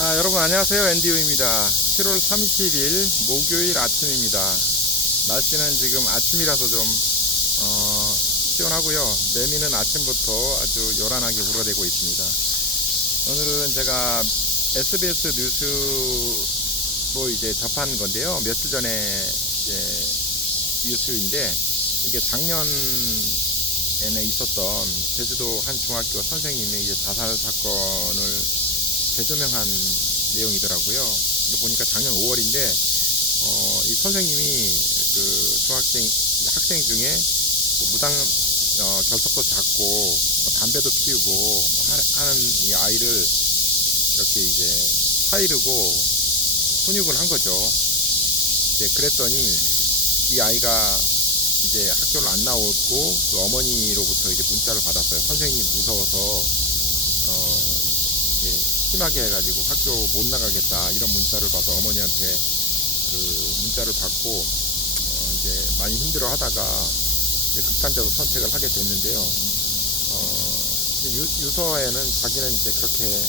여러분 안녕하세요. 앤디우입니다. 7월 30일 목요일 아침입니다. 날씨는 지금 아침이라서 좀 시원하고요. 매미는 아침부터 아주 요란하게 울어대고 있습니다. 오늘은 제가 SBS 뉴스로 이제 접한 건데요. 며칠 전에 이제 뉴스인데, 이게 작년에 있었던 제주도 한 중학교 선생님의 이제 자살 사건을 재조명한 내용이더라고요. 보니까 작년 5월인데 이 선생님이 그 학생 중에 무당 결석도 잡고 담배도 피우고 하는 이 아이를 이렇게 이제 사이르고 훈육을 한 거죠. 이제 그랬더니 이 아이가 이제 학교를 안 나오고 그 어머니로부터 이제 문자를 받았어요. 선생님이 무서워서 심하게 해가지고 학교 못 나가겠다 이런 문자를 봐서 어머니한테 그 문자를 받고 이제 많이 힘들어 하다가 이제 극단적으로 선택을 하게 됐는데요. 유서에는 자기는 이제 그렇게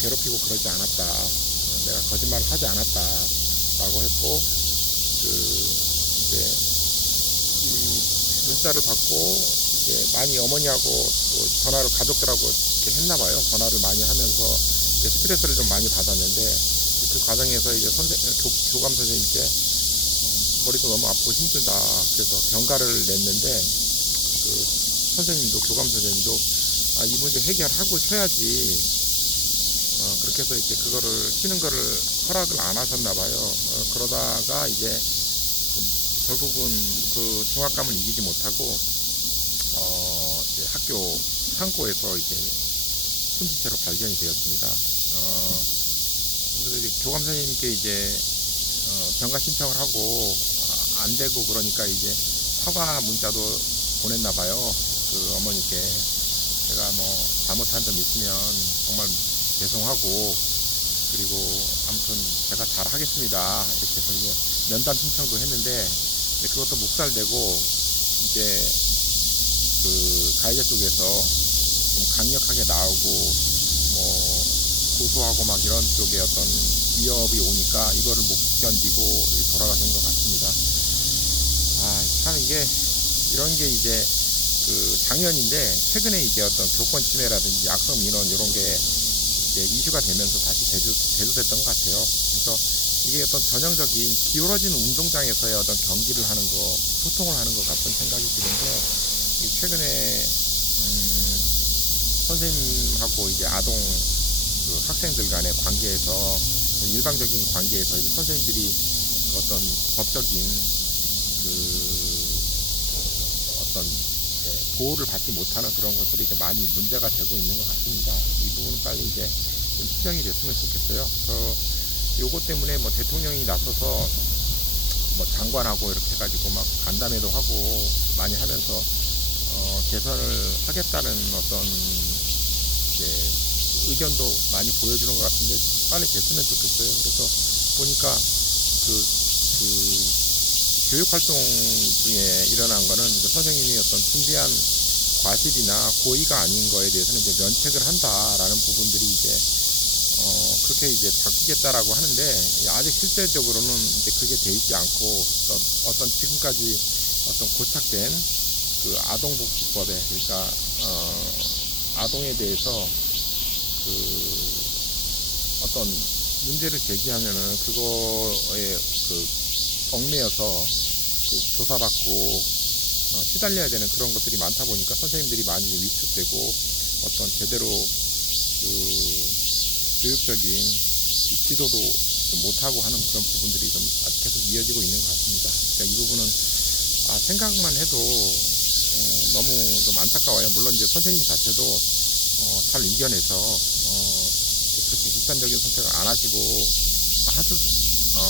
괴롭히고 그러지 않았다, 내가 거짓말을 하지 않았다 라고 했고, 이제 이 문자를 받고 이제 많이 어머니하고 또 전화를 가족들하고 이렇게 했나봐요. 전화를 많이 하면서 스트레스를 좀 많이 받았는데, 그 과정에서 이제 교감 선생님께 머리도 너무 아프고 힘들다 그래서 병가를 냈는데, 그 선생님도 교감 선생님도 이 문제 해결하고 쉬어야지, 그렇게 해서 이제 그거를 쉬는 거를 허락을 안 하셨나봐요. 그러다가 이제 결국은 그 중압감을 이기지 못하고 이제 학교 창고에서 이제 숨진 채로 발견이 되었습니다. 그래서 이제 교감 선생님께 이제 병가 신청을 하고 안 되고 그러니까 이제 사과 문자도 보냈나 봐요. 그 어머니께 제가 뭐 잘못한 점 있으면 정말 죄송하고, 그리고 아무튼 제가 잘 하겠습니다 이렇게 해서 이제 면담 신청도 했는데, 그것도 묵살되고 이제 그 가해자 쪽에서 좀 강력하게 나오고 뭐 고소하고 막 이런 쪽에 어떤 위협이 오니까 이거를 못 견디고 돌아가신 것 같습니다. 참 이게 이런 게 이제 그 작년인데 최근에 이제 어떤 교권 침해라든지 악성 민원 이런 게 이제 이슈가 되면서 다시 대두됐던 것 같아요. 그래서 이게 어떤 전형적인 기울어진 운동장에서의 어떤 경기를 하는 거, 소통을 하는 것 같은 생각이 드는데, 최근에 선생님하고 이제 아동 그 학생들 간의 관계에서, 일방적인 관계에서 이제 선생님들이 어떤 법적인 그 어떤 보호를 받지 못하는 그런 것들이 이제 많이 문제가 되고 있는 것 같습니다. 이 부분은 빨리 이제 좀 수정이 됐으면 좋겠어요. 요것 때문에 뭐 대통령이 나서서 뭐 장관하고 이렇게 해가지고 막 간담회도 하고 많이 하면서 개선을 하겠다는 어떤 이제 의견도 많이 보여주는 것 같은데 빨리 됐으면 좋겠어요. 그래서 보니까 그 교육활동 중에 일어난 거는 이제 선생님이 어떤 중대한 과실이나 고의가 아닌 거에 대해서는 이제 면책을 한다라는 부분들이 이제 그렇게 이제 바꾸겠다라고 하는데, 아직 실제적으로는 이제 그게 돼 있지 않고 어떤 지금까지 어떤 고착된 그 아동복지법에, 그러니까 아동에 대해서 그 어떤 문제를 제기하면은 그거에 그 얽매여서 그 조사받고 시달려야 되는 그런 것들이 많다 보니까 선생님들이 많이 위축되고 어떤 제대로 그 교육적인 지도도 좀 못하고 하는 그런 부분들이 좀 계속 이어지고 있는 것 같습니다. 그러니까 이 부분은 생각만 해도 너무 좀 안타까워요. 물론 이제 선생님 자체도 잘 이겨내서 그렇게 극단적인 선택을 안 하시고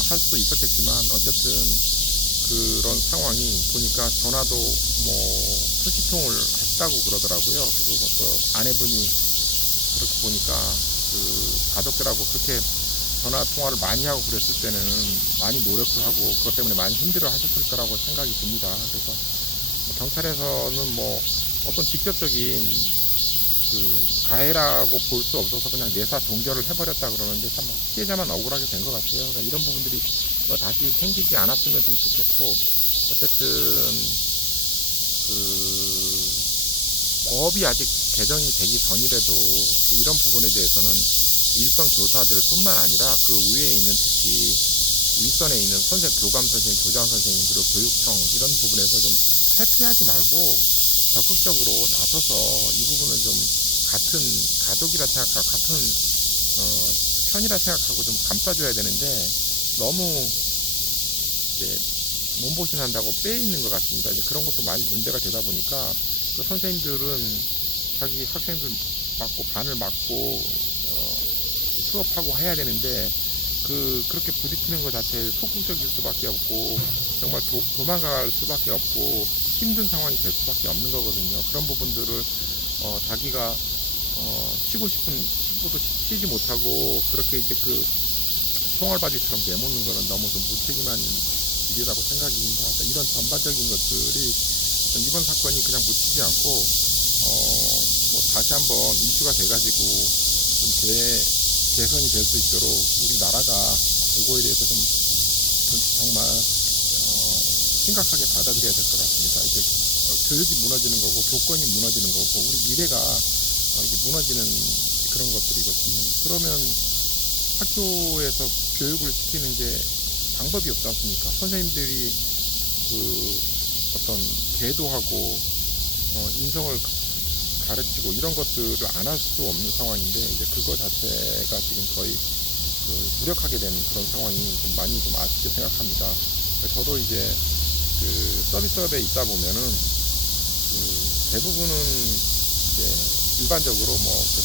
할 수도 있었겠지만, 어쨌든 그런 상황이 보니까 전화도 뭐 수십 통을 했다고 그러더라고요. 그리고 또 아내분이 그렇게 보니까 그 가족들하고 그렇게 전화 통화를 많이 하고 그랬을 때는 많이 노력도 하고 그것 때문에 많이 힘들어 하셨을 거라고 생각이 듭니다. 그래서 경찰에서는 뭐 어떤 직접적인 가해라고 볼 수 없어서 그냥 내사 동결을 해버렸다 그러는데 참 피해자만 억울하게 된 것 같아요. 그러니까 이런 부분들이 다시 생기지 않았으면 좀 좋겠고, 어쨌든 법이 아직 개정이 되기 전이라도 이런 부분에 대해서는 일선 교사들 뿐만 아니라 그 위에 있는 특히 윗선에 있는 교감 선생님, 교장 선생님, 그리고 교육청 이런 부분에서 좀 회피하지 말고 적극적으로 나서서 이 부분은 좀 같은 가족이라 생각하고 같은 편이라 생각하고 좀 감싸줘야 되는데, 너무 이제 몸보신한다고 빼 있는 것 같습니다. 이제 그런 것도 많이 문제가 되다 보니까 그 선생님들은 자기 학생들 맞고 반을 맞고 수업하고 해야 되는데 그렇게 부딪히는 것 자체에 소극적일 수밖에 없고 정말 도망갈 수밖에 없고 힘든 상황이 될 수밖에 없는 거거든요. 그런 부분들을 자기가 쉬고 싶어도 쉬지 못하고 그렇게 이제 총알바지처럼 내모는 거는 너무 좀 무책임한 일이라고 생각입니다. 이런 전반적인 것들이 이번 사건이 그냥 묻히지 않고 다시 한번 이슈가 돼가지고 좀 개선이 될 수 있도록 우리나라가 이거에 대해서 좀 정말 심각하게 받아들여야 될 것 같습니다. 이제 교육이 무너지는 거고 교권이 무너지는 거고 우리 미래가 이게 무너지는 그런 것들이거든요. 그러면 학교에서 교육을 시키는 게 방법이 없지 않습니까? 선생님들이 어떤 계도하고 인성을 가르치고 이런 것들을 안 할 수 없는 상황인데 이제 그거 자체가 지금 거의 무력하게 된 그런 상황이 좀 많이 좀 아쉽게 생각합니다. 저도 이제 서비스업에 있다 보면은 대부분은 이제 일반적으로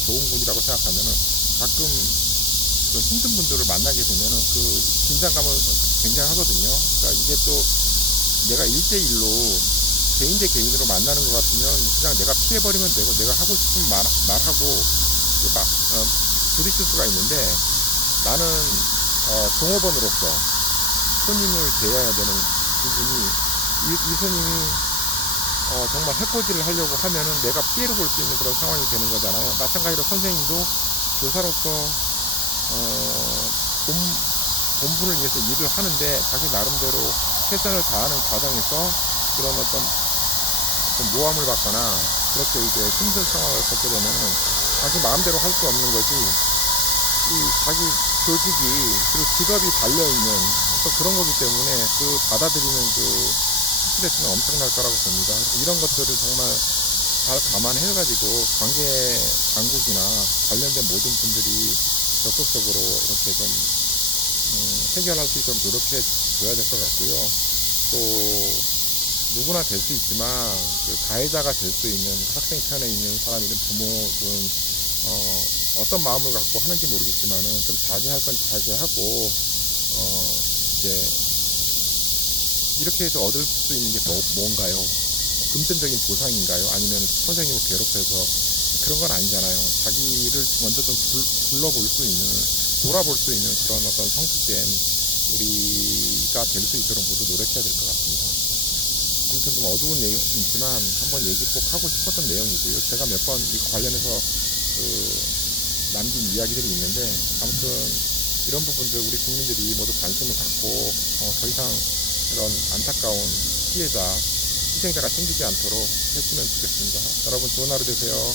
좋은 분이라고 생각하면은 가끔 힘든 분들을 만나게 되면은 긴장감은 굉장히 하거든요. 그러니까 이게 또 내가 1대1로 개인 대 개인으로 만나는 것 같으면 그냥 내가 피해버리면 되고 내가 하고 싶은 말하고 부딪힐 수가 있는데, 나는 종업원으로서 손님을 대해야 되는 부분이 이 손님이 정말 해코지를 하려고 하면은 내가 피해를 볼 수 있는 그런 상황이 되는 거잖아요. 마찬가지로 선생님도 교사로서 본분을 위해서 일을 하는데 자기 나름대로 최선을 다하는 과정에서 그런 어떤 모함을 받거나 그렇게 이제 힘든 상황을 겪게 되면은 자기 마음대로 할 수 없는 거지, 자기 조직이 그리고 직업이 달려있는 또 그런 거기 때문에 받아들이는 스트레스는 엄청날 거라고 봅니다. 이런 것들을 정말 잘 감안해가지고 관계 당국이나 관련된 모든 분들이 적극적으로 이렇게 좀 해결할 수 있도록 노력해 줘야 될 것 같고요. 또 누구나 될 수 있지만 가해자가 될 수 있는 학생 편에 있는 사람이든 부모든 어떤 마음을 갖고 하는지 모르겠지만은 좀 자제할 건 자제하고 이제 이렇게 해서 얻을 수 있는 게 뭔가요? 금전적인 보상인가요? 아니면 선생님을 괴롭혀서, 그런 건 아니잖아요. 자기를 먼저 좀 둘러볼 수 있는, 돌아볼 수 있는 그런 어떤 성숙된 우리가 될 수 있도록 모두 노력해야 될 것 같습니다. 아무튼 좀 어두운 내용이지만 한번 얘기 꼭 하고 싶었던 내용이고요. 제가 몇 번 이 관련해서 남긴 이야기들이 있는데, 아무튼 이런 부분들 우리 국민들이 모두 관심을 갖고 더 이상 이런 안타까운 희생자가 생기지 않도록 했으면 좋겠습니다. 여러분 좋은 하루 되세요.